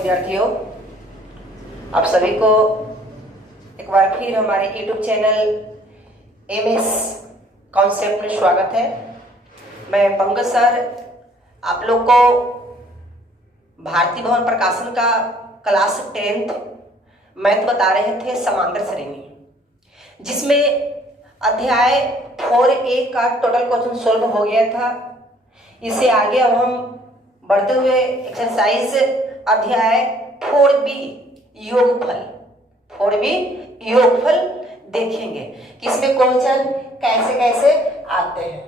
विद्यार्थियों, आप सभी को एक बार फिर हमारे YouTube चैनल MS कॉन्सेप्ट में स्वागत है। मैं पंकज सर आप लोग को भारतीय भवन प्रकाशन का क्लास 10th मैथ बता रहे थे समांतर श्रेणी, जिसमें अध्याय 4A का टोटल क्वेश्चन सोल्व हो गया था। इससे आगे अब हम बढ़ते हुए एक्सरसाइज अध्याय 4B योगफल देखेंगे कि इसमें क्वेश्चन कैसे कैसे आते हैं।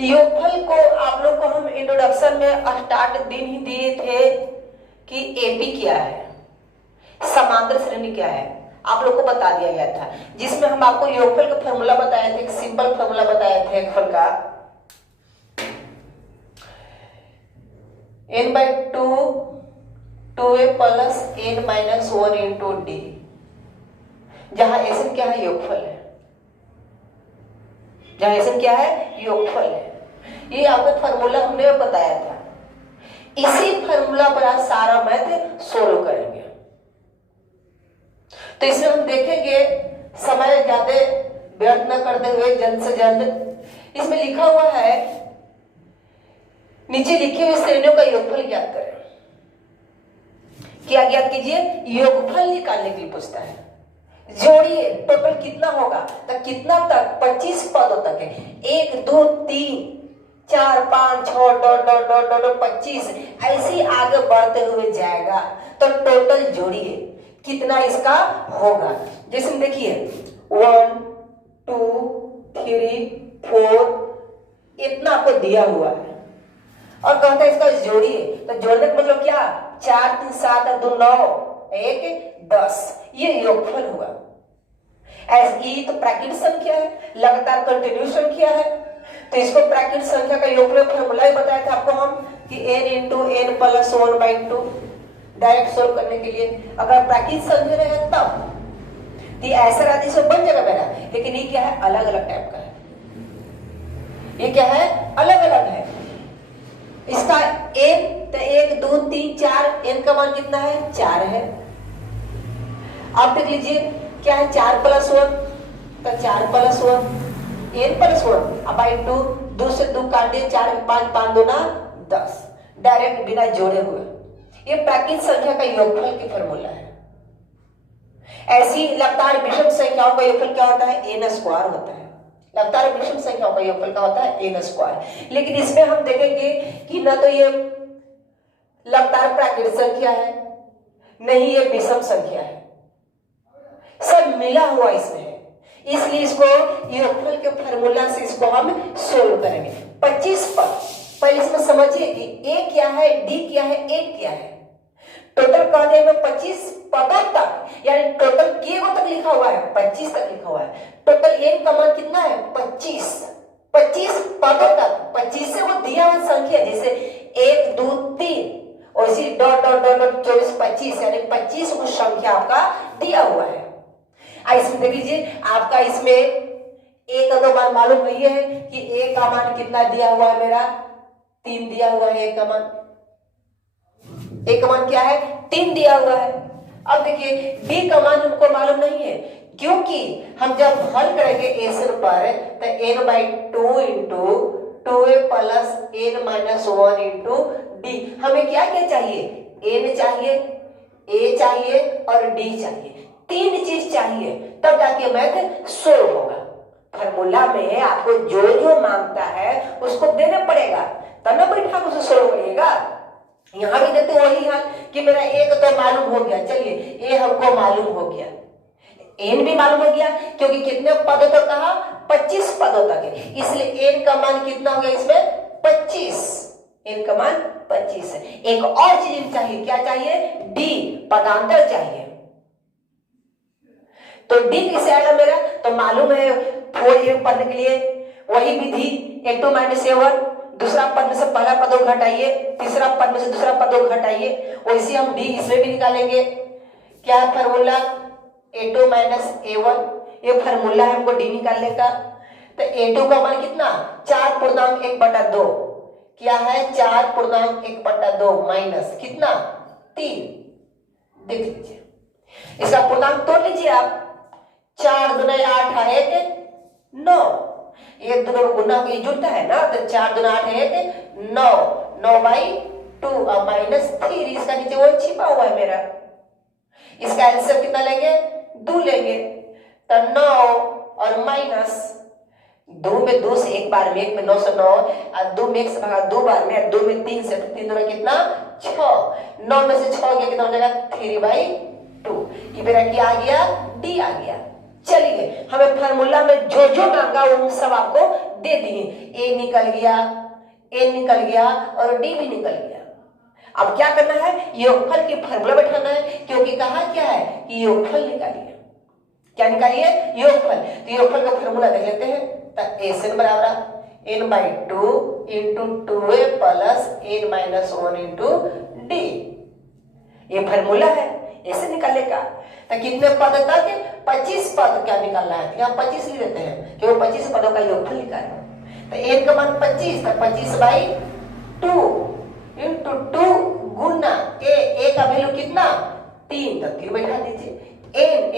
योगफल को आप लोग को हम इंट्रोडक्शन में स्टार्ट दिन ही दिए थे कि एपी क्या है, समांतर श्रेणी क्या है, आप लोग को बता दिया गया था, जिसमें हम आपको योगफल का फॉर्मूला बताए थे, एक सिंपल फॉर्मूला बताए थे योगफल का n/2 2a plus n-1 into D, जहां एसन क्या है योगफल है, जहां एसन क्या है योगफल है। ये आपको फॉर्मूला हमने बताया था। इसी फॉर्मूला पर आज सारा मैथ सोल्व करेंगे। तो इसमें हम देखेंगे समय ज्यादा व्यर्थ न करते हुए जल्द से जल्द, इसमें लिखा हुआ है नीचे लिखे हुए श्रेणियों का योगफल ज्ञात करें। क्या ज्ञात कीजिए? योगफल निकालने के लिए पूछता है। जोड़िए टोटल कितना होगा, तो कितना तक 25 पदों तक है। 1 2 3 4 5 6 डॉट डॉट डॉट डॉट 25 ऐसे आगे बढ़ते हुए जाएगा। तो टोटल जोड़िए कितना इसका होगा। जैसे देखिए 1 2 3 4 इतना आपको दिया हुआ है और कहता है इसका जोड़िए। तो जोड़ने का मतलब क्या? 4 3 7 2 9 1 10, ये योगफल हुआ। ई तो प्राकृतिक संख्या है, लगातार कंटिन्यूस संख्या है, तो इसको प्राकृतिक संख्या का योगफल फॉर्मूला ही बताया था आपको हम कि n into n plus 1/2 direct solve करने के लिए। अगर प्राकृतिक संख्या रहे तब तो ऐसा राशि से बन जाएगा मेरा, लेकिन ये क्या है? अलग अलग टाइप का है। ये क्या है? अलग अलग है। इसका n तो 1 2 3 4 n का मान कितना है? 4 है। अब देख लीजिए क्या है? 4 प्लस 1 तो 4 प्लस 1 n प्लस 1 अब 2 2 से 2 काट दिए, 4 5 5 2 10 डायरेक्ट बिना जोड़े हुए। ये प्राकृतिक संख्या का योगफल की फॉर्मूला है। ऐसी लगातार विषम संख्याओं का योगफल क्या होता है? n स्क्वायर होता है। लगातार विषम संख्याओं का योगफल क्या होता है? n square. लेकिन इसमें हम देखेंगे कि ना तो ये लगातार प्राकृतिक संख्या है, नहीं ये विषम संख्या है, सब मिला हुआ इसमें है। इसलिए इसको योगफल के फार्मूला से इसको हम सोल्व करेंगे। 25 पद पहले इसमें समझिए कि a क्या है, d क्या है, n क्या है। टोटल कहते हैं 25 पदों तक, यानी टोटल के तक लिखा हुआ है, 25 तक लिखा हुआ है। टोटल n का मान कितना है? 25 पदों तक। 25 से वो दिया हुआ संख्या, जैसे 1 2 3 और इसी डॉट डॉट डॉट डॉट 24 25, यानी 25 वो संख्या आपका दिया हुआ है। इसमें देख लीजिए आपका इसमें एक का तो मान मालूम नहीं है कि a का मान कितना दिया हुआ है, मेरा 3 दिया हुआ है। a का मान क्या है? 3 दिया हुआ है। अब देखिए b का मान हमको मालूम नहीं है, क्योंकि हम जब हल करेंगे एसन पर तो n/2 into 2a plus n-1 into D. हमें क्या क्या चाहिए? n चाहिए, a चाहिए और d चाहिए। 3 चीज चाहिए, तब जाके मैथ सोल्व होगा। फॉर्मूला में आपको जो जो मांगता है उसको देना पड़ेगा, तब ना बैठा उसे सोल्व करिएगा। यहां भी देते वही हाल कि मेरा एक तो मालूम हो गया, चलिए ये हमको मालूम हो गया, n भी मालूम हो गया, क्योंकि कितने पदों तक कहा? 25 पदों तक है, इसलिए n का मान कितना हो गया इसमें? 25। n का मान 25 है। एक और चीज चाहिए, क्या चाहिए? d, पदांतर चाहिए। तो d किसे आएगा मेरा? तो मालूम है 4a पढ़ने के लिए वही विधि, a2 - a1, दूसरा पद में से पहला पद को घटाइए, तीसरा पद में से दूसरा पद को घटाइए, वैसे हम d इसमें भी निकालेंगे। क्या है फॉर्मूला? a2 - a1, ये फॉर्मूला है हमको d निकालने का। तो a2 का मान कितना? 4 पूर्णांक 1/2, क्या है 4.1/2 माइनस कितना 3। देख लीजिए इसका पूर्णांक तोड़ लीजिए आप। 4 दूना 8 है 9, एक दोनों गुना होकर जुड़ता है ना, तो 4 दूना 8 है 9, 9/2 और -3। इसका नीचे वो छिपा हुआ है मेरा। इसका एलसीएम कितना लेंगे 2 लेंगे, तो 9 और -2 में 2 से एक बार में, 1 में 9 से 9 और 2 में 1 से भागा 2 बार में, 2 में 3 से, 3 दूना कितना 6, 9 में से 6 गया कितना हो जाएगा 3/2। ये मेरा क्या आ गया डी आ गया। चलिए हमें फार्मूला में जो जो मांगा वो सब आपको दे दिए। ए निकल गया, ए निकल गया और डी भी निकल गया। अब क्या करना है योगफल की फार्मूला बैठाना है, क्योंकि कहा क्या है कि योगफल निकालिए। क्या निकालिए योगफल। तो योगफल का फार्मूला देख लेते हैं। तो एन बराबर n/2 into 2a plus n-1 into D. ये फार्मूला है, ऐसे निकालने का। तो कितने पद तक 25 पद क्या निकालना है, यहाँ 25 लिख देते हैं कि वो 25 पदों का योगफल निकालना। तो n का मान 25, तो 25/2 इंटू 2 गुना ए का वैल्यू कितना 3, तो 3 बैठा दीजिए।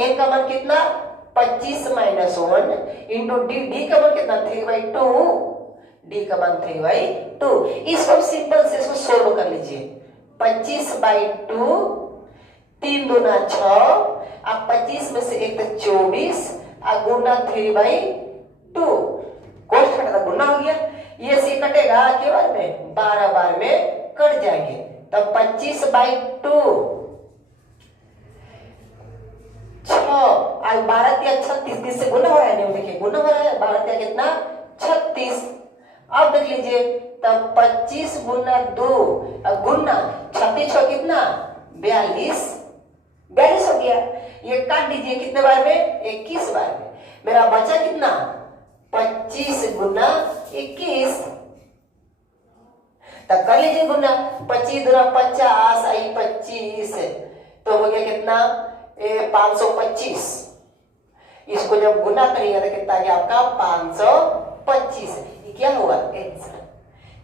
n का मान कितना 25 -1 इंटू डी का मान कितना 3/2, डी का मान 3/2। इसको सिंपल से इसको सोल्व कर लीजिए। 25/2, 3 दूना 6, अब 25 में से 1 तो 24 और गुना 3/2, कोष्ठ कटा गुना हो गया। ये से कटेगा के बार में 12 बार में कट जाएंगे। तो 25/2 6 और 12 या 36, 30 से गुना हो रहा है, नहीं देखिए गुना हो रहा है, 12 या कितना 36। अब देख लीजिए तब 25 गुना 2 गुना 36 6 कितना 42 हो गया। ये काट दीजिए कितने बार में 21 बार में। मेरा बचा कितना 25 गुना 21। तब कर लीजिए गुना 25 दूना 50 आई 25, तो हो गया कितना 525। इसको जब गुना करिएगा तो कितना गया आपका 525। ये क्या हुआ आंसर।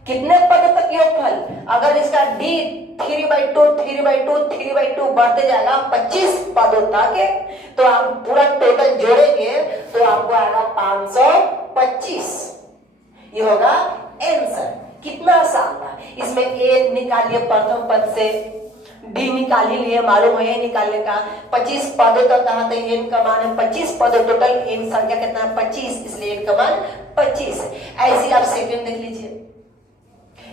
कितने पद तक योगफल, अगर इसका डी 3/2 3/2 3/2 बढ़ते जाएगा 25 पदों तक, तो आप पूरा टोटल जोड़ेंगे तो आपको आएगा 525। ये होगा आंसर। कितना आसान था। इसमें ए निकालिए प्रथम पद से, डी निकाल ही लिए, मालूम है निकालने का। 25 पदों तक कहा था एन का मान है 25 पदों टोटल, एन संख्या कितना 25, इसलिए एन का मान 25। ऐसी आप सेकंड देख लीजिए,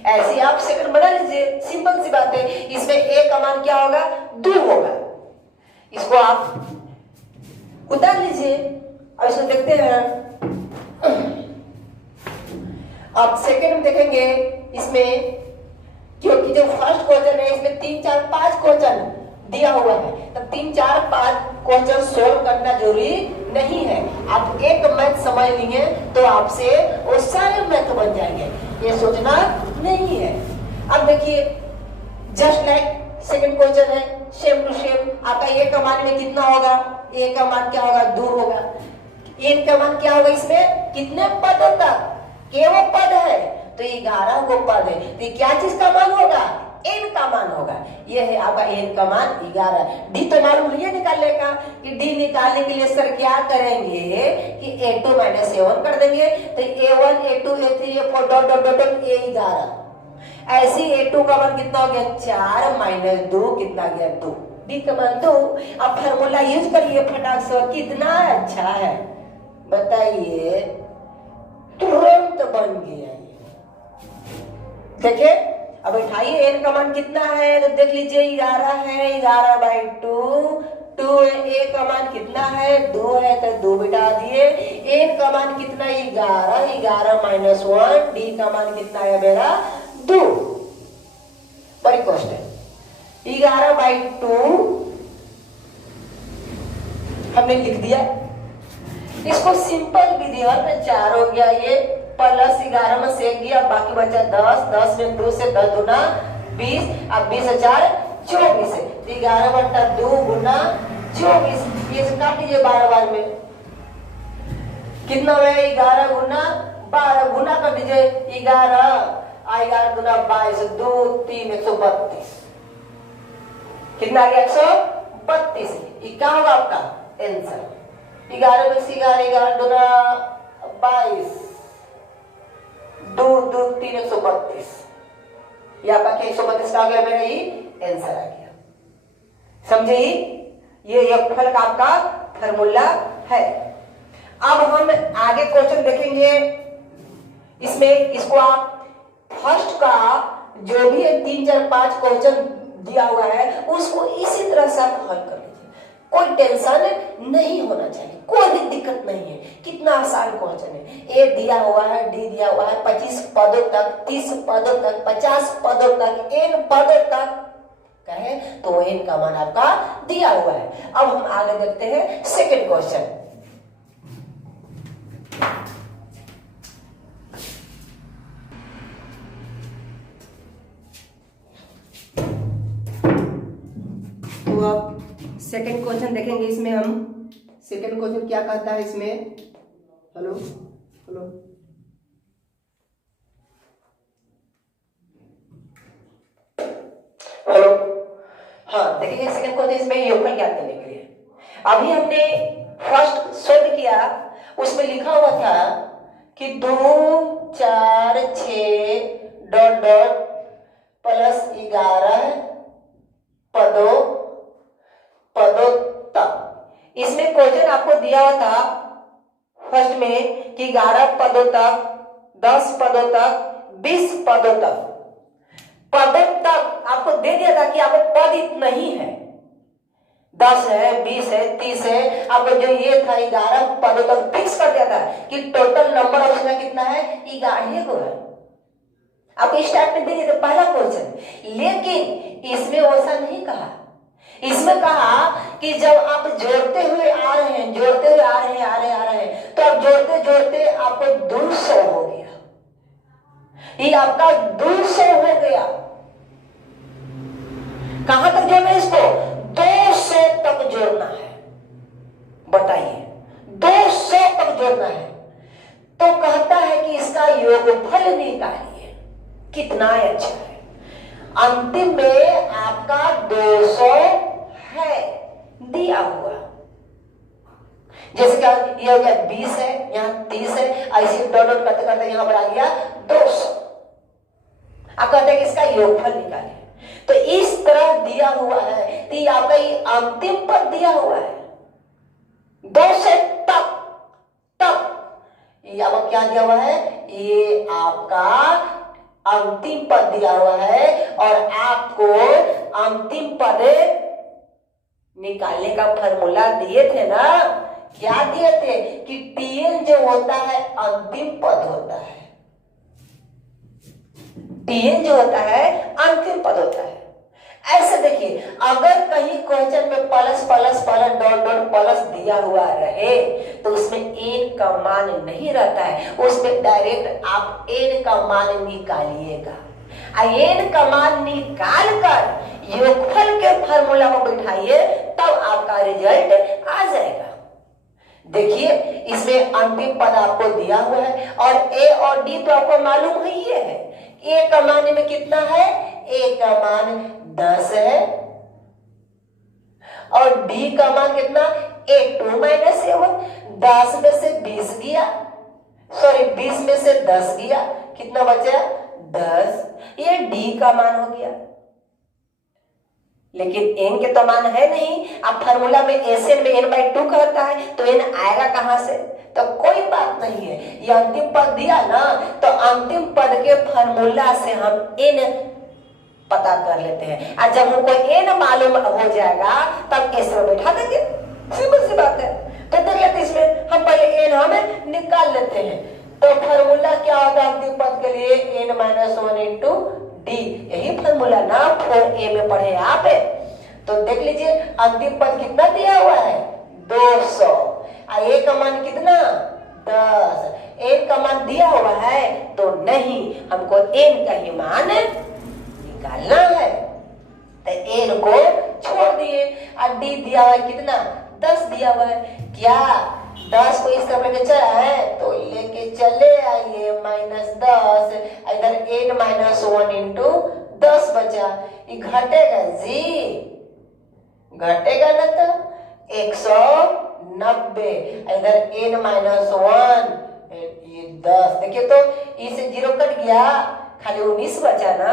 ऐसे आप सेकंड बना लीजिए, सिंपल सी बात है। इसमें ए का मान क्या होगा 2 होगा। इसको आप उतार लीजिए। अब इसको देखते हैं। आप सेकंड में देखेंगे इसमें, क्योंकि जो फर्स्ट क्वेश्चन है इसमें 3 4 5 क्वेश्चन दिया हुआ है, तब 3 4 5 क्वेश्चन सोल्व करना जरूरी नहीं है। आप एक मैथ समझ लिए तो आपसे वो सारे मैथ बन जाएंगे, ये सोचना नहीं है। अब देखिए जस्ट लाइक सेकंड क्वेश्चन है, सेम टू सेम। आपका ए का मान में कितना होगा, ए का मान क्या होगा 2 होगा। एन का मान क्या होगा, इसमें कितने पद तक केवल पद है तो 11 को पद है, तो ये क्या चीज का मान होगा एन का मान होगा। ये है आपका एन का मान 11। डी तो मालूम है निकालने का, कि डी निकालने के लिए सर क्या करेंगे कि a2 - a1 कर देंगे, तो a1 a2 a3 a4 dot dot dot a11। ऐसे a2 का मान कितना हो गया 4 - 2 कितना गया 2, डी का मान 2। अब फार्मूला यूज करिए फटाक से, कितना अच्छा है बताइए, तुरंत बन गया। देखिए अब उठाइए एन का मान कितना है, तो देख लीजिए 11 है, 11/2 2 है। ए का मान कितना है 2 है, तो 2 बिठा दिए। एन का मान कितना 11, 11 - 1। डी का मान कितना है मेरा 2। बड़ी क्वेश्चन 11/2 हमने लिख दिया। इसको सिंपल विधिवत में 4 हो गया, ये प्लस 11 में से 1 गया, बाकी बचा 10, 10 में 2 से 10 दूना 20, अब 20 से 4 24 है, 11/2 गुना 24। ये से काट लीजिए 12 बार में, कितना है 11 गुना 12 गुना कर दीजिए 11 आएगा 22 2 3 132। कितना आ गया 132। ये क्या होगा आपका आंसर? 11 में से 11 दुना 22 2 2 3 132। ये आपका 132 का आ गया, मेरा ये आंसर आ गया। समझे? ये योगफल का आपका फार्मूला है। अब हम आगे क्वेश्चन देखेंगे। इसमें इसको आप फर्स्ट का जो भी 3 4 5 क्वेश्चन दिया हुआ है उसको इसी तरह से आप हल कर लीजिए। कोई टेंशन नहीं होना चाहिए, कोई भी दिक्कत नहीं है। कितना आसान क्वेश्चन है। ए दिया हुआ है, डी दिया हुआ है, 25 पदों तक, 30 पदों तक, 50 पदों तक, n पदों तक कहे तो n का मान आपका दिया हुआ है। अब हम आगे देखते हैं सेकंड क्वेश्चन। तो अब सेकंड क्वेश्चन देखेंगे। इसमें हम सेकंड क्वेश्चन क्या कहता है इसमें। Hello hello hello. हाँ देखिए सेकंड क्वेश्चन इसमें योगफल ज्ञात करने के लिए। अभी हमने फर्स्ट शोध किया, उसमें लिखा हुआ था कि 2 4 6 डॉट डॉट प्लस 11 पदों तक। इसमें क्वेश्चन आपको दिया हुआ था फर्स्ट में कि 11 पदों तक, 10 पदों तक, 20 पदों तक। पदों तक आपको दे दिया था कि आपको पद इतना ही है, 10 है, 20 है, 30 है। आपको जो ये था 11 पदों तक फिक्स कर दिया था कि टोटल नंबर ऑफ उसका कितना है, 11 को है। आपको स्टार्ट में दे दिया था पहला क्वेश्चन। लेकिन इसमें वैसा नहीं कहा। इसमें कहा कि जब आप जोड़ते हुए आ रहे हैं, जोड़ते हुए आ रहे हैं, तो आप जोड़ते जोड़ते आपको 200 हो गया। ये आपका 200 हो गया। कहां तक जोड़ना है इसको? 200 तक जोड़ना है। बताइए 200 तक जोड़ना है। तो कहता है कि इसका योगफल निकालिए। कितना अच्छा है। अंतिम में आपका 200 है दिया हुआ। जैसे क्या ये हो गया 20 है, यहाँ 30 है, ऐसे डॉट डॉट करते करते यहाँ पर आ गया 200। आप कहते हैं कि इसका योगफल निकालिए। तो इस तरह दिया हुआ है, तो ये आपका ये अंतिम पद दिया हुआ है 200 तक। ये आपको क्या दिया हुआ है? ये आपका अंतिम पद दिया हुआ है। और आपको अंतिम पद निकालने का फॉर्मूला दिए थे ना। क्या दिए थे कि टीएन जो होता है अंतिम पद होता है। टीएन जो होता है अंतिम पद होता है। ऐसे देखिए, अगर कहीं क्वेश्चन में plus plus plus dot dot plus दिया हुआ रहे तो उसमें एन का मान नहीं रहता है। उसमें डायरेक्ट आप एन का मान निकालिएगा। एन का मान निकाल कर योगफल के फार्मूला को बिठाइए, तब आपका रिजल्ट आ जाएगा। देखिए इसमें अंतिम पद आपको दिया हुआ है और ए और डी तो आपको मालूम ही है। ए का मान में कितना है? ए का मान 10 है और डी का मान कितना? A2 minus A1। 10 में से 20 गया, सॉरी 20 में से 10 गया, कितना बचा? 10। ये डी का मान हो गया। लेकिन n के तो मान है नहीं। अब फार्मूला में एसएन में n/2 कहता है, तो n आएगा कहां से? तो कोई बात नहीं है। ये अंतिम पद दिया ना, तो अंतिम पद के फार्मूला से हम n पता कर लेते हैं। और जब हमको n मालूम हो जाएगा तब s में बैठा देंगे। सिंपल सी बात है। तो देख लेते इसमें हम पहले n हमें निकाल लेते हैं। तो फार्मूला क्या होगा अंतिम पद के लिए? n-1 into D. यही फार्मूला ना 4a में पढ़े आप। तो देख लीजिए अंतिम पद कितना दिया हुआ है? 200। a का मान कितना? 10। n का मान दिया हुआ है तो नहीं, हमको n का ही मान निकालना है। तो n को छोड़ दिए और d दिया हुआ है कितना? 10 दिया हुआ है। क्या 10 को इस तरफ लेके चला है तो लेके चले आइए -10। इधर n n-1 इंटू 10 बचा, ये घटेगा जी, घटेगा ना, तो 190, इधर n-1 ये 10, देखिए तो इसे 0 कट गया, खाली 19 बचा ना,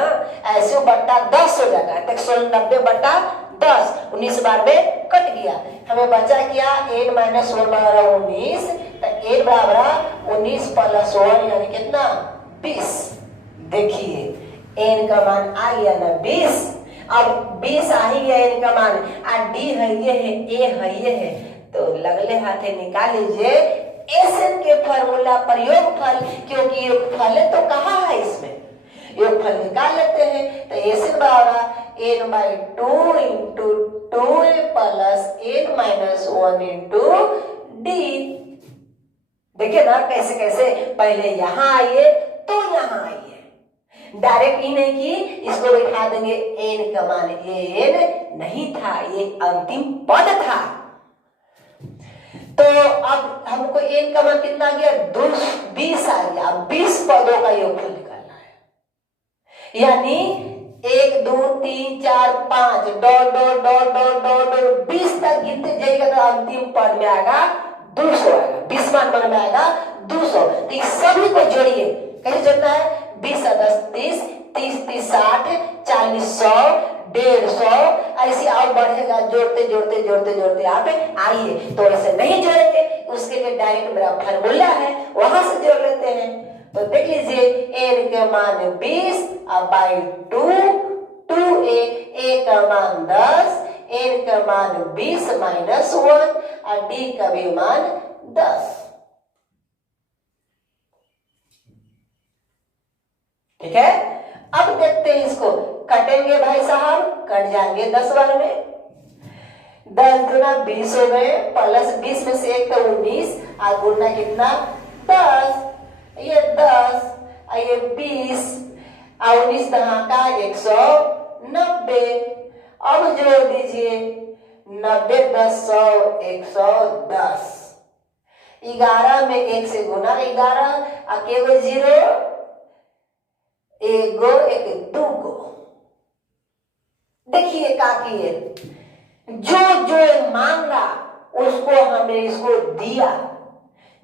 ऐसे बट्टा 10 हो जाएगा, 190 बट्टा 10, 19 बार में कट गया, हमें बचा क्या, n-1 बराबर 19, तो n बराबर 19 प्लस 1 यानी कितना, 20। देखिए n का मान आ गया ना 20, अब 20 आ ही गया n का मान, d है ये है, a है ये है, तो लगले हाथे निकाल लीजिए Sn के फॉर्मूला पर योगफल, क्योंकि योगफल तो कहाँ है, इसमें योगफल निकाल लेते हैं, तो Sn बराबर n/2 into 2a plus n-1 into d। देखिए ना कैसे कैसे, पहले यहाँ आइए तो यहाँ आइए, डायरेक्ट ही नहीं कि इसको बिठा देंगे, n का मान ये n नहीं था, ये अंतिम पद था, तो अब हमको n का मान कितना आ गया, 20 आ गया, 20 पदों का योगफल निकालना है, यानी 1 2 3 4 5 dot dot dot dot dot 20 तक गिनते जाइएगा तो अंतिम पद में आएगा 200 आएगा, 20वां पद में आएगा 200। तो इस सभी को जोड़िए, कैसे जोड़ना है, 20 और 10 30, 30 30 60, 40 100, 150, ऐसे और बढ़ेगा, जोड़ते जोड़ते जोड़ते जोड़ते आप आइए, तो ऐसे नहीं जोड़ेंगे, उसके लिए डायरेक्ट मेरा फार्मूला है, वहां से जोड़ लेते हैं, तो देख लीजिए n के मान 20 और बाई 2a, a का मान 10, n का मान 20 माइनस 1 और d का भी मान 10। ठीक है, अब देखते हैं इसको, कटेंगे भाई साहब, कट जाएंगे 10 बार में, 10 गुना 20 हो गए, प्लस 20 में से एक तो 19 और गुना कितना 10, ये 10 और ये 20 और 19 का 190, अब जोड़ दीजिए 90 10 100 110, 11 में 1 से गुना 11, अकेले 0 1 गो 1 2 गो। देखिए काकी जो जो मांगा उसको हमने इसको दिया,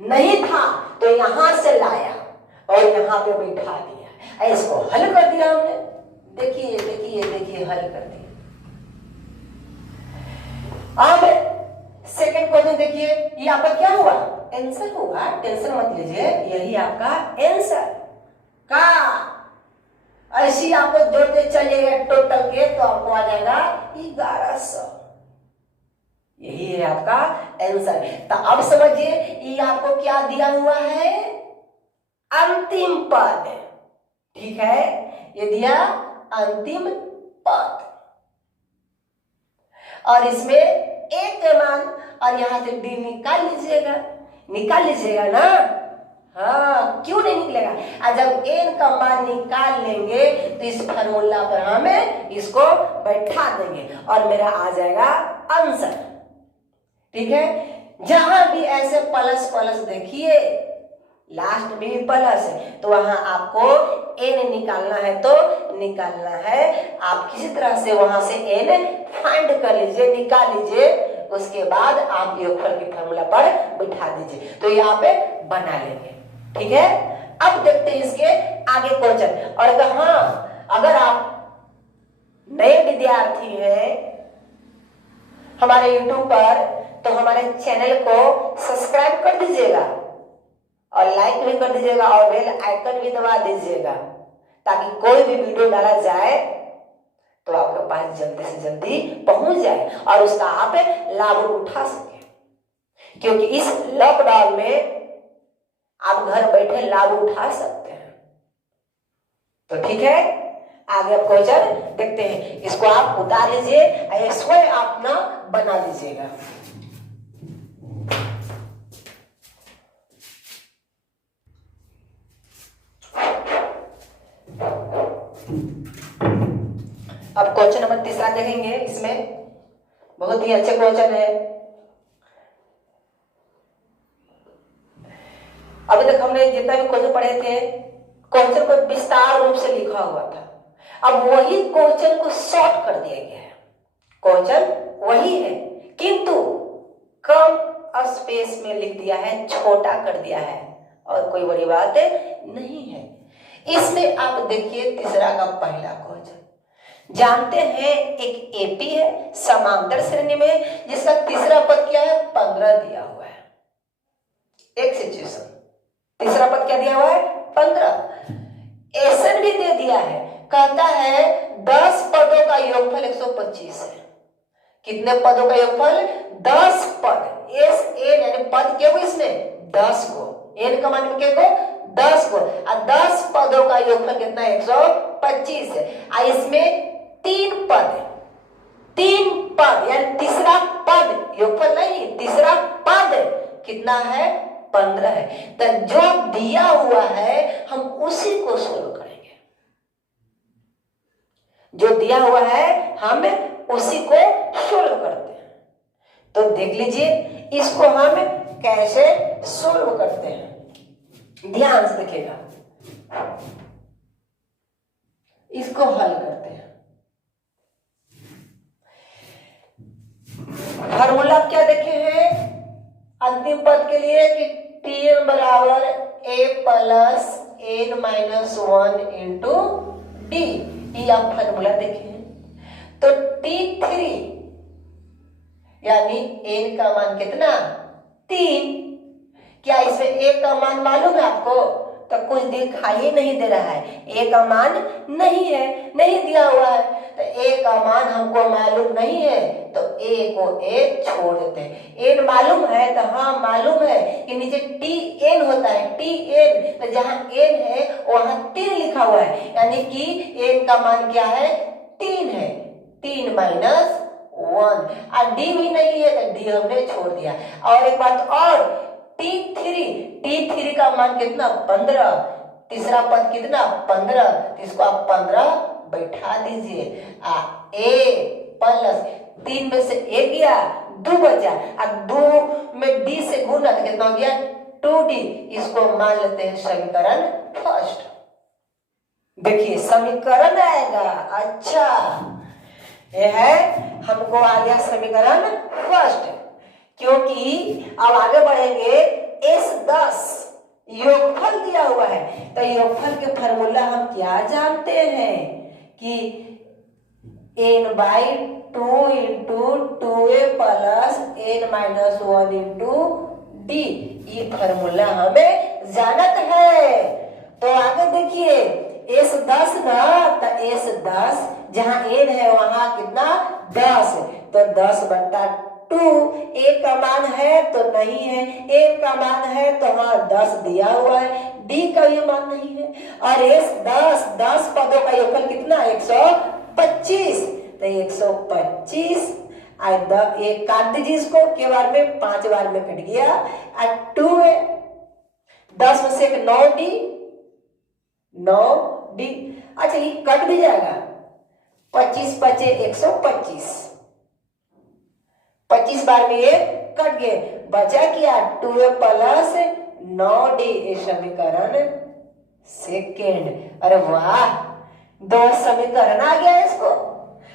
नहीं था तो यहां से लाया और यहां पे बैठा दिया, इसको हल कर दिया हमने। देखिए देखिए देखिए हल कर दिया। अब सेकंड क्वेश्चन देखिए, ये आपका क्या हुआ, आंसर होगा, टेंशन मत लीजिए, यही आपका आंसर का, ऐसी आपको जोड़ते चलिएगा टोटल के तो आपको आ जाएगा 1100, यही है आपका आंसर। तो अब समझिए ये आपको क्या दिया हुआ है, अंतिम पद, ठीक है, ये दिया अंतिम पद, और इसमें एक के मान और यहां से डी निकाल लीजिएगा, निकाल लीजिएगा ना, हाँ क्यों नहीं निकलेगा, और जब n का मान निकाल लेंगे तो इस फार्मूला पर हमें इसको बैठा देंगे और मेरा आ जाएगा आंसर। ठीक है, जहां भी ऐसे प्लस प्लस देखिए, लास्ट में भी प्लस है, तो वहां आपको n निकालना है तो निकालना है, आप किसी तरह से वहां से n फाइंड कर लीजिए, निकाल लीजिए, उसके बाद आप योगफल की फार्मूला पर बिठा दीजिए, तो यहाँ पे बना लेंगे। ठीक है, अब देखते हैं इसके आगे क्वेश्चन। और अगर आप नए विद्यार्थी हैं हमारे YouTube पर, तो हमारे चैनल को सब्सक्राइब कर दीजिएगा और लाइक भी कर दीजिएगा और बेल आइकन भी दबा दीजिएगा, ताकि कोई भी वीडियो डाला जाए तो आपके पास जल्दी से जल्दी पहुंच जाए और उसका आप लाभ उठा सके, क्योंकि इस लॉकडाउन में आप घर बैठे लाभ उठा सकते हैं। तो ठीक है, आगे आप क्वेश्चन देखते हैं, इसको आप उतार लीजिए और स्वयं आप ना बना लीजिएगा। अब क्वेश्चन नंबर 3 देखेंगे, इसमें बहुत ही अच्छे क्वेश्चन है। अभी तक हमने जितना भी क्वेश्चन पढ़े थे क्वेश्चन को विस्तार रूप से लिखा हुआ था। अब वही क्वेश्चन को शॉर्ट कर दिया गया है। क्वेश्चन वही है किंतु कम स्पेस में लिख दिया है, छोटा कर दिया है, और कोई बड़ी बात नहीं है। इसमें आप देखिए तीसरा का पहला क्वेश्चन, जानते हैं एक एपी है समांतर श्रेणी में जिसका तीसरा पद क्या है 15 दिया हुआ है। एक सिचुएशन, तीसरा पद क्या दिया हुआ है 15। एसन भी दे दिया है, कहता है 10 पदों का योगफल 125 है। कितने पदों का योगफल 10 पद, एस एन यानी पद क्या हुआ इसमें 10 को, एन का मान क्या को 10 को, और 10 पदों का योगफल कितना 125 है। और इसमें 3 पद, 3 पद यानी तीसरा पद, योगफल नहीं तीसरा पद कितना है 15 है। तो जो दिया हुआ है हम उसी को सोल्व करेंगे, जो दिया हुआ है हम उसी को सोल्व करते हैं। तो देख लीजिए इसको हम कैसे सोल्व करते हैं, ध्यान से देखिएगा। इसको हल करते हैं। फॉर्मूला क्या देखे हैं अंतिम पद के लिए कि टी बराबर A plus N minus 1 into D, ये आप फॉर्मूला देखे हैं। तो T3 यानी n का मान कितना 3। क्या इसमें a का मान मालूम है आपको? तो कुछ दिखाई नहीं दे रहा है, a का मान नहीं है, नहीं दिया हुआ है। तो a का मान हमको मालूम नहीं है तो a को a छोड़ देते हैं। n मालूम है तो हाँ मालूम है कि नीचे tn होता है, tn तो जहां n है वहां 3 लिखा हुआ है, यानी कि n का मान क्या है 3 है, 3 माइनस 1। और डी भी नहीं है तो डी हमने छोड़ दिया। और एक बात और, T3 का मान कितना 15, तीसरा पद कितना 15, तो इसको आप 15 बैठा दीजिए। ए प्लस 3 में से 1 गया 2 बचा, और 2 में डी से गुना तो कितना हो गया 2d। इसको मान लेते हैं समीकरण फर्स्ट। देखिए समीकरण आएगा, अच्छा यह है हमको आ गया समीकरण फर्स्ट, क्योंकि अब आगे बढ़ेंगे। S10 योगफल दिया हुआ है तो योगफल के फॉर्मूला हम क्या जानते हैं कि n/2 into 2a plus n minus 1 into D, ये फॉर्मूला हमें जानत है। तो आगे देखिए S10 ना, तो S10 जहां n है वहां कितना 10, तो 10/2। a का मान है तो नहीं है, n का मान है तो हाँ 10 दिया हुआ है, d का ये मान नहीं है। और S10 पदों का योगफल कितना 125, तो 125 एक काट दीजिए इसको के बार में 5 बार में कट गया। और 2 है 10 में से 9d, 9d। अच्छा ये कट भी जाएगा, 25 बचे 125, 25 बार में ये कट गए, बचा क्या 2a प्लस 9d समीकरण सेकेंड। अरे वाह 2 समीकरण आ गया इसको।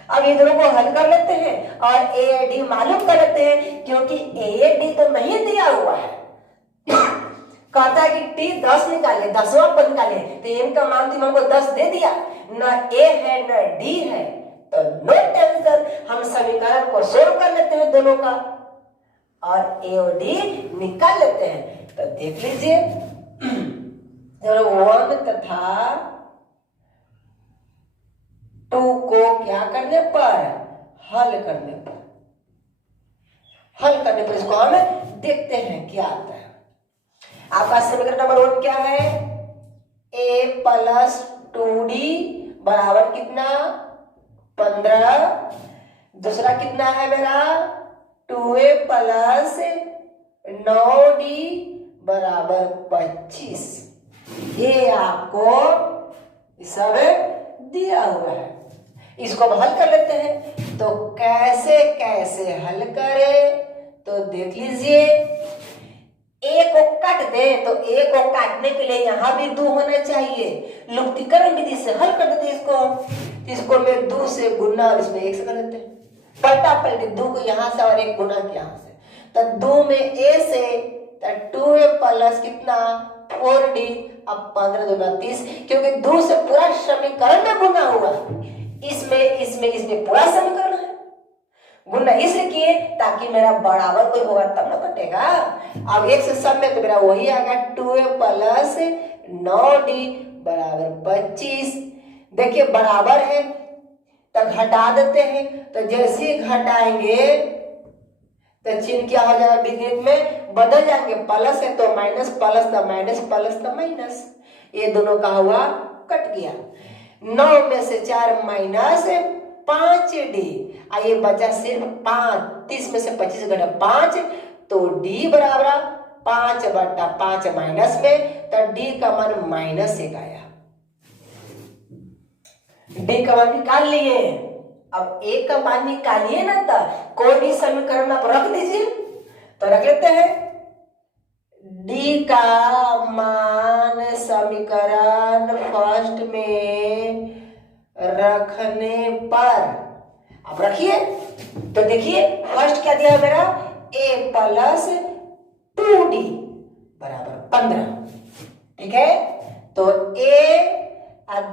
अब ये दोनों को हल कर लेते हैं और a d मालूम कर लेते हैं, क्योंकि a d तो नहीं दिया हुआ है। कहता है कि t 10 निकाले, 10वां पद निकाले, तो n का मान तो हमको 10 दे दिया, न a है न d है, तो नो टेंशन, हम समीकरण को सोल्व कर लेते हैं दोनों का और a और d निकाल लेते हैं। तो देख लीजिए 1 तथा 2 को क्या करने पर हल करने पर इसको हम देखते हैं क्या आता है। आपका समीकरण नंबर 1 क्या है, a प्लस 2d बराबर कितना 15, दूसरा कितना है मेरा 2a प्लस 9d बराबर 25। ये आपको सब दिया हुआ है, इसको अब हल कर लेते हैं। तो कैसे कैसे हल करें, तो देख लीजिए ए को काट दे तो ए को काटने के लिए यहाँ भी 2 होना चाहिए। लुप्तीकरण विधि से हल कर देते इसको में 2 से गुना और इसमें 1 से कर देते, पलटा पलटी 2 को यहाँ से और 1 गुना यहाँ से, तो 2 में a से 2a प्लस कितना 4d, अब 15 दूना 30, क्योंकि 2 से पूरा समीकरण में गुना हुआ, इसमें पूरा समीकरण है। गुना इसलिए किए ताकि मेरा बराबर कोई होगा तब ना कटेगा। अब 1 से सब में तो मेरा वही आएगा 2a प्लस 9d बराबर 25। देखिए बराबर है तो घटा देते हैं, तो जैसे ही घटाएंगे तो चिन्ह क्या हो जाएगा, विपरीत में बदल जाएंगे, प्लस है तो माइनस, प्लस तो माइनस, प्लस तो माइनस, ये दोनों का हुआ कट गया। 9 में से 4 माइनस 5d, आइए बचा सिर्फ 5, 30 में से 25 घटा 5, तो d बराबर 5/5 माइनस में, तो d का मान -1 आया। d का मान निकाल लिए। अब a का मान निकालिए ना, तो कोई भी समीकरण आप रख दीजिए, तो रख लेते हैं d का मान समीकरण फर्स्ट में रखने पर, अब रखिए तो देखिए फर्स्ट क्या दिया है मेरा, a प्लस 2d बराबर 15, ठीक है। तो a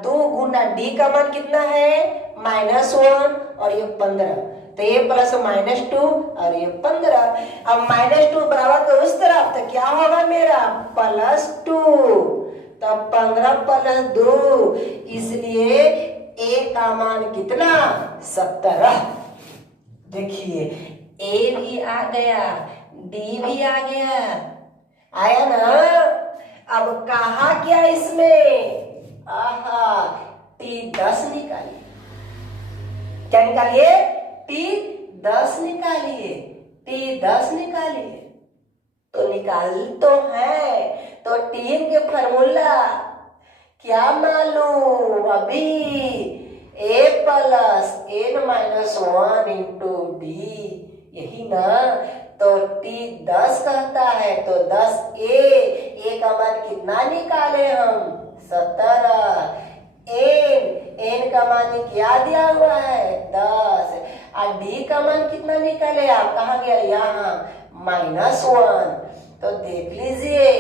2 गुना d का मान कितना है -1 और ये 15, तो ये प्लस -2 और ये 15। अब -2 बराबर तो उस तरफ, तो क्या होगा मेरा +2, तो 15 + 2, इसलिए a का मान कितना 17। देखिए a भी आ गया, d भी आ गया, आया ना। अब कहा क्या इसमें, आहा T10 निकालिए, क्या निकालिए T10 निकालिए, T10 निकालिए, तो निकाल तो है, तो टी के फॉर्मूला क्या मालूम अभी, a plus n-1 into D, यही ना। तो T10 कहता है, तो 10a का मान कितना निकाले हम 17, n का मान क्या दिया हुआ है 10, और d का मान कितना निकाले आप, कहाँ गया यहाँ -1, तो देख लीजिए,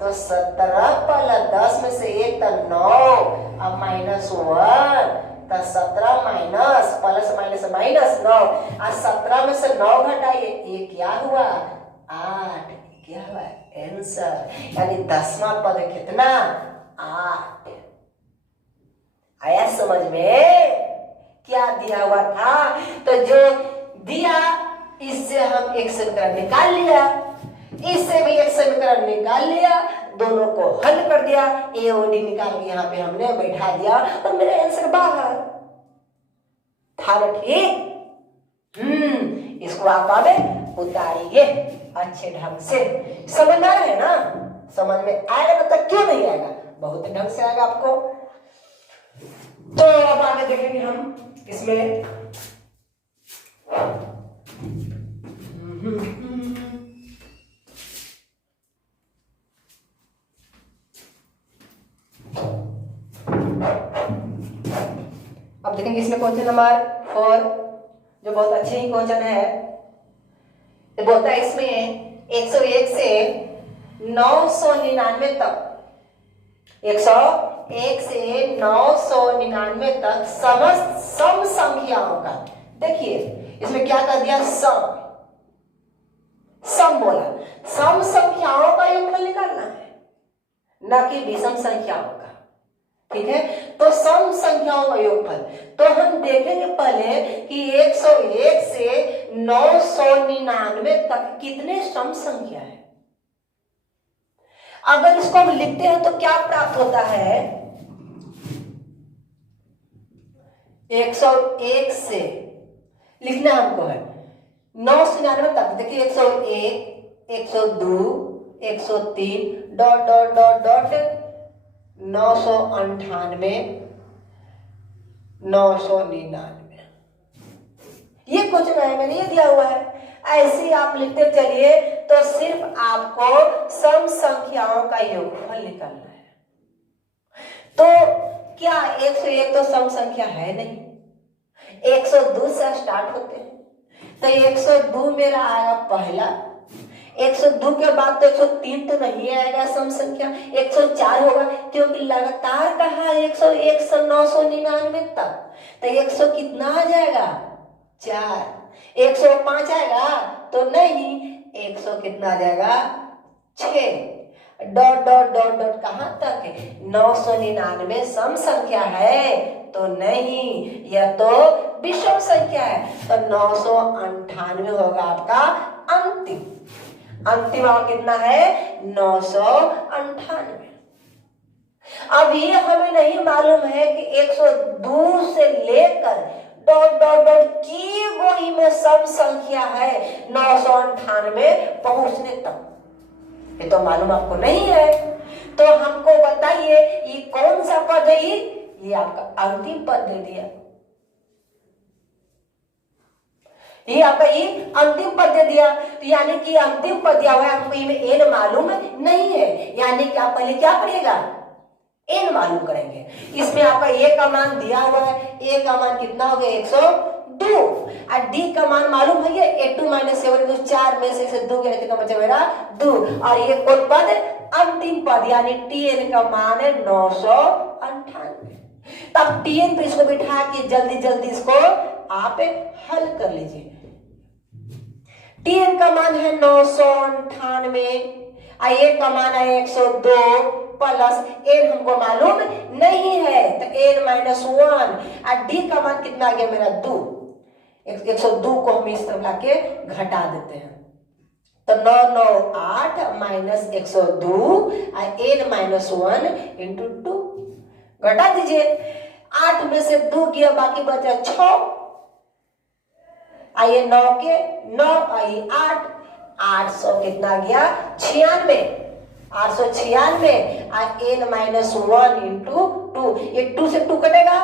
तो 17 + 10 में से 1 तो 9, अब -1, तो 17 माइनस प्लस माइनस -9, और 17 में से 9 घटाइए, ये क्या हुआ 8, क्या हुआ आंसर, यानी 10वां पद कितना 8। आया समझ में क्या दिया हुआ था, तो जो दिया इससे हम एक समीकरण निकाल लिया, इससे भी एक समीकरण निकाल लिया, दोनों को हल कर दिया, ए और डी निकाल के यहाँ पे हमने बैठा दिया और मेरा आंसर बाहर था ना, ठीक। इसको आप आगे उतारिए अच्छे ढंग से, समझ में आ रहा है ना, समझ में आएगा मतलब क्यों नहीं आएगा, बहुत ढंग से आएगा आपको। तो अब आगे देखेंगे हम इसमें अब देखेंगे इसमें क्वेश्चन नंबर 4, जो बहुत अच्छे ही क्वेश्चन है। तो बोलता है इसमें 101 से 999 तक, 101 से 999 तक समस्त सम संख्याओं का, देखिए इसमें क्या कर दिया, सम बोला, सम संख्याओं का योगफल निकालना है, न कि विषम संख्याओं का, ठीक है। तो सम संख्याओं का योगफल, तो हम देखेंगे पहले कि 101 से 999 तक कितने सम संख्या है। अगर इसको हम लिखते हैं तो क्या प्राप्त होता है, 101 से लिखना हमको है 999 तक, देखिए 101, 102, 103 डॉट डॉट डॉट डॉट 998, 999, ये क्वेश्चन है मैंने ये दिया हुआ है, ऐसे ही आप लिखते चलिए तो सिर्फ आपको सम संख्याओं का योगफल निकालना है। तो क्या 101 तो सम संख्या है नहीं, 102 से स्टार्ट होते हैं, तो 102 मेरा आएगा पहला, 102 के बाद तो 103 तो नहीं आएगा सम संख्या, 104 होगा क्योंकि लगातार कहा 101 से 999 तक, तो 100 कितना आ जाएगा 4, 105 आएगा तो नहीं, 100 कितना आ जाएगा 6, डॉट डॉट डॉट डॉट कहां तक है, 999 सम संख्या है तो नहीं, यह तो विषम संख्या है, तो 998 होगा आपका अंतिम। अंतिम और कितना है 998। अब ये हमें नहीं मालूम है कि 102 से लेकर डॉट डॉट डॉट की गोई में सम संख्या है 998 पहुंचने तक, ये तो मालूम आपको नहीं है। तो हमको बताइए ये कौन सा पद है, ये आपका अंतिम पद दे दिया, ये आपका ये अंतिम पद दे दिया, तो यानी कि अंतिम पद दिया हुआ है, हमको ये एन मालूम नहीं है, यानी कि आप पहले क्या करिएगा एन मालूम करेंगे। इसमें आपका ए का मान दिया हुआ है, ए का मान कितना हो गया 102 और डी का मान मालूम है ये 8 - 7 तो 4 में से 2 गया कितना बचा मेरा 2, और ये कौन पद अंतिम पद यानी टीएन का मान है 998। तब टीएन पर इसको बिठा के जल्दी जल्दी इसको आप हल कर लीजिए। टीएन का मान है 998, ए का मान है 102 प्लस एन हमको मालूम नहीं है तो एन -1 और डी का मान कितना आ गया मेरा 2, 102 को हम इस तरफ लाके घटा देते हैं, तो 998 - 102 और एन -1 इंटू 2 घटा दीजिए, 8 में से 2 गया बाकी बचा 6, आइए 9 के 9 आइए 8, 800 कितना गया 96, 896 और एन -1 इंटू 2, ये 2 से 2 कटेगा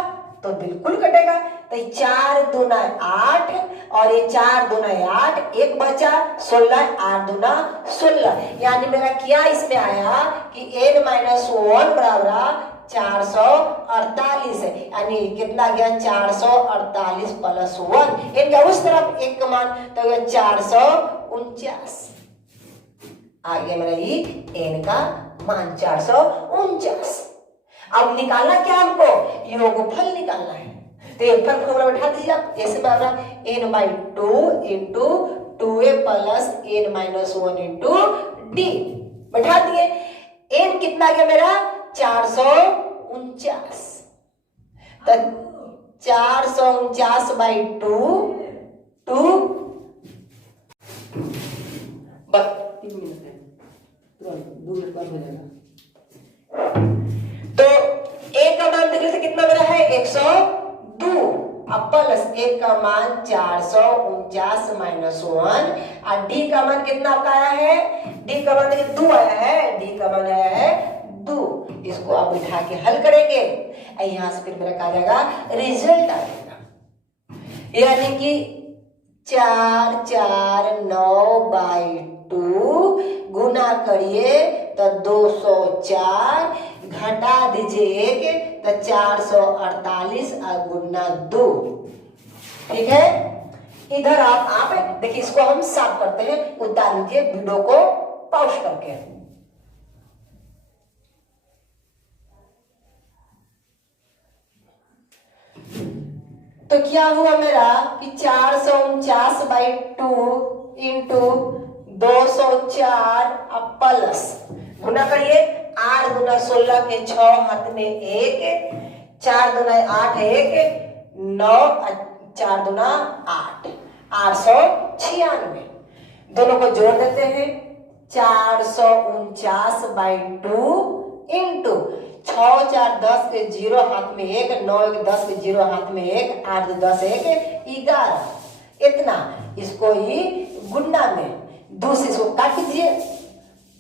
तो बिल्कुल कटेगा, तो 4 दूना 8 और ये 4 दूना 8, एक बचा 16, 8 दूना 16, यानी मेरा क्या इसमें आया कि एन -1 बराबर 448 है, यानी कितना गया 448 प्लस 1, इनका उस तरफ एक का मान तो गया 449, आ गया मेरा ये एन का मान 449। अब निकालना क्या हमको योगफल निकालना है, तो योगफल फॉर्मूला बैठा दीजिए आप, ऐसे बना n/2 into 2a plus n -1 into D बैठा दिए, n कितना गया मेरा 449, तो 449/2 3 मिनट है, 2 मिनट बाद हो जाएगा। तो ए का मान देखने से कितना मेरा है 102, अब प्लस ए का मान 449 -1 और डी का मान कितना आपका आया है, डी का मान देखिए 2 आया है, डी का मान आया है 2, इसको आप बिठा के हल करेंगे, यहां से फिर मेरा क्या आ जाएगा रिजल्ट आ जाएगा, यानी कि 449/2 गुना करिए तो 204, घटा दीजिए 1 तो 448 और गुना 2, ठीक है। इधर आप देखिए इसको हम साफ करते हैं, उतार लीजिए वीडियो को पॉज करके। तो क्या हुआ मेरा कि 449/2 इंटू 204 अब प्लस गुना करिए, 8 दूना 16 के 6 हाथ में 1, 4 दूना 8 1, 9 4 दूना 8, 896, दोनों को जोड़ देते हैं, 449/2 इंटू 6 4 10 के 0 हाथ में 1, 9 1 10 के 0 हाथ में 1, 8 2 10 1 11, इतना इसको ही गुना में 2 से इसको काट दीजिए,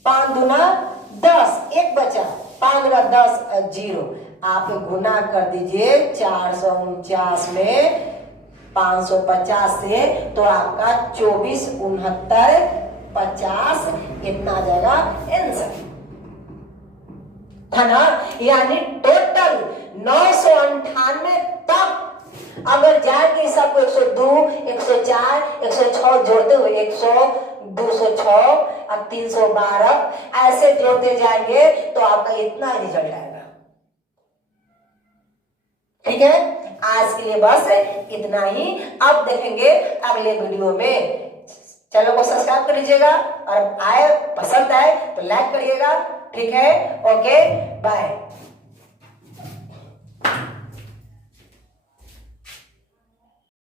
5 दूना 10, एक बचा, 5 दूना 10 0, आप गुना कर दीजिए 449 में 550 से, तो आपका 2469 50, इतना आ जाएगा आंसर, है ना। यानी टोटल 998 तक अगर जाएंगे सबको 102, 104, 106 जोड़ते हुए 100, 206 अब 312 ऐसे जोड़ते जाएंगे तो आपका इतना रिजल्ट आएगा। ठीक है, आज के लिए बस इतना ही। अब देखेंगे अगले वीडियो में। चैनल को सब्सक्राइब कर लीजिएगा और पसंद आए तो लाइक करिएगा। ठीक है, ओके, बाय।